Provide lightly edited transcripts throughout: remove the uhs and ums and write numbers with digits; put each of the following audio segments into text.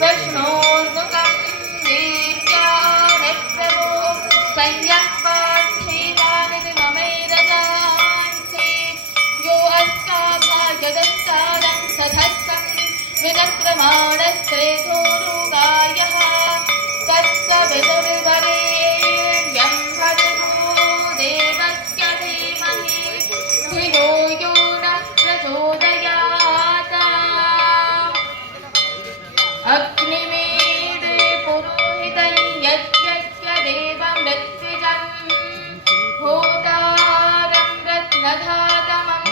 वैष्णोर्मुखं वीर्यानिप्रभो संयक्पार्थेवानिति ममैरजान्ते यो अस्काभाजदस्तारं तथस्थं विनक्रमाणस्त्रेधोरुगायः तत्सवितुर्वरेण्यं भर्गो देवस्य धीमहि धियो यो नः प्रचोदयात् अग्निमेते पुरोहितं यज्ञस्य देवं ऋत्विजं होतारं रत्नधातमं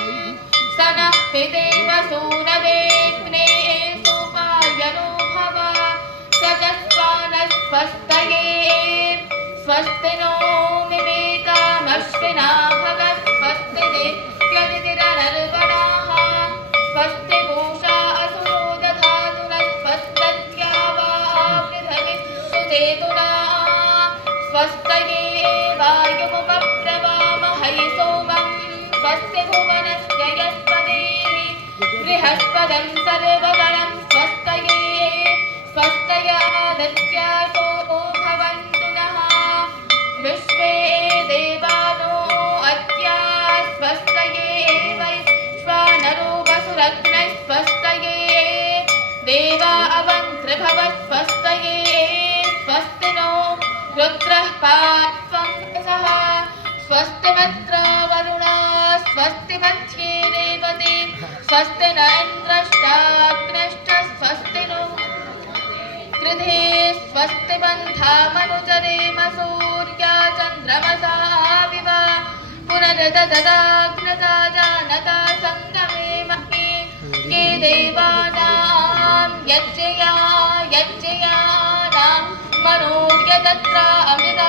स नः पितेव सूरवेग्ने सोपायनो भव स च स्वानस्वस्तये स्वस्ति नो निवेतामश्विना भगः स्वस्ति देव्यदितिरनर्वणाः स्वस्ति पूषा असुरो दधातु नः स्वस्त्या वा पृथिवी सुदेतुना स्वस्तये वायुमुपप्रवामहै सोमं स्वस्ति भुवनस्य यस्पतिः बृहस्पतिं सर्वगणं स्वस्तये स्वस्तयादित्यासो भवन्तु नः विश्वे देवानो अद्या स्वस्तये वैश्वानरो वसुरग्नः स्वस्तये देवा अवन्त्रिभव स्वस्तये स्वस्ति नो रुद्रः पात्वं सः स्वस्ति मित्रो वरुणा स्वस्ति मध्ये रेवती स्वस्ति न इन्द्रश्चाग्निश्च स्वस्ति नो कृधे स्वस्ति बन्धामनुचरेम सूर्या चन्द्रमसा विव पुनरददाग्नता जानता सङ्गमे महे ये देवानां यज्ञयानां मनोर्यजत्रा अमृता